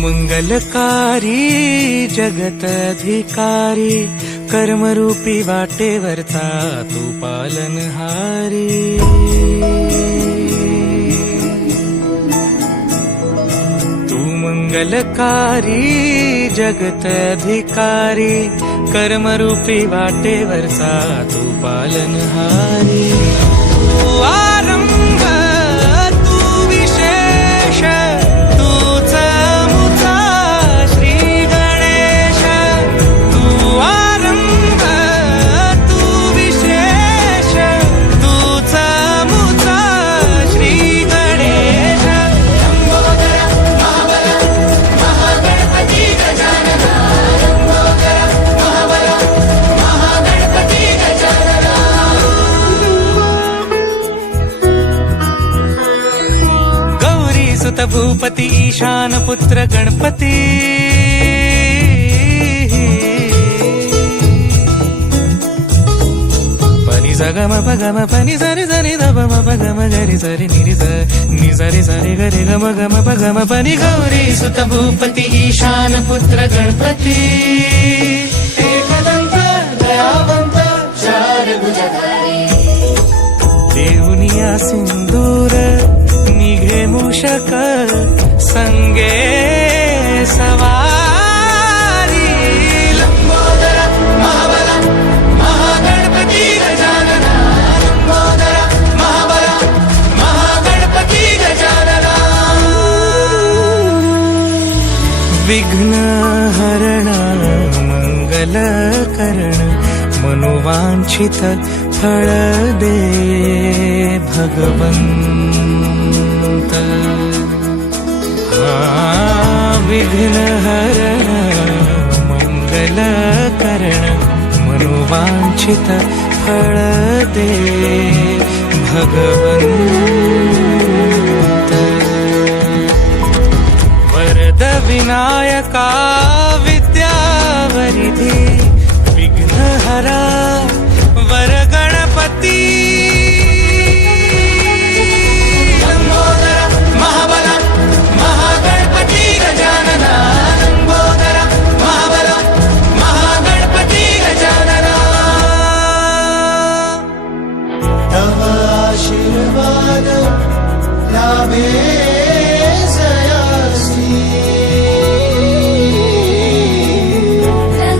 मंगलकारी जगतधिकारी कर्मरूपी वाटेवरचा तू पालनहारी। तू मंगलकारी जगतधिकारी कर्मरूपी वाटेवरचा तू पालनहारी। तू आरंभ तू विशेष तूच मुचा श्री गणेश। तू आरंभ तू विशेष तूच मुचा श्री गणेश। लंबोदर महाबल महागणपती गजानना। लंबोदर महाबल महागणपती गजानना। गौरी सुत भूपती ईशान पुत्र गणपती। पनी सगम पगम पनी सरि सरि दम पगम गरि सरि निरि स नि सरि सरि गरि गम गम पगम पनी। गौरी सुत भूपती ईशान पुत्र गणपती। एकदंत दयावंत चार भुजधारी। देऊनिया सिंदूर निघे मूषक संगे सवारी। लंबोदर महाबल महागणपती गजानना। लंबोदर महाबल महागणपती गजानना। विघ्न हरण मंगल करण मनोवांछित फळ दे भगवंत। विघ्न हरण मंगल करण मनोवांछित फळ दे भगवंत। वरद विनायका विद्यावरिधी विघ्नहरा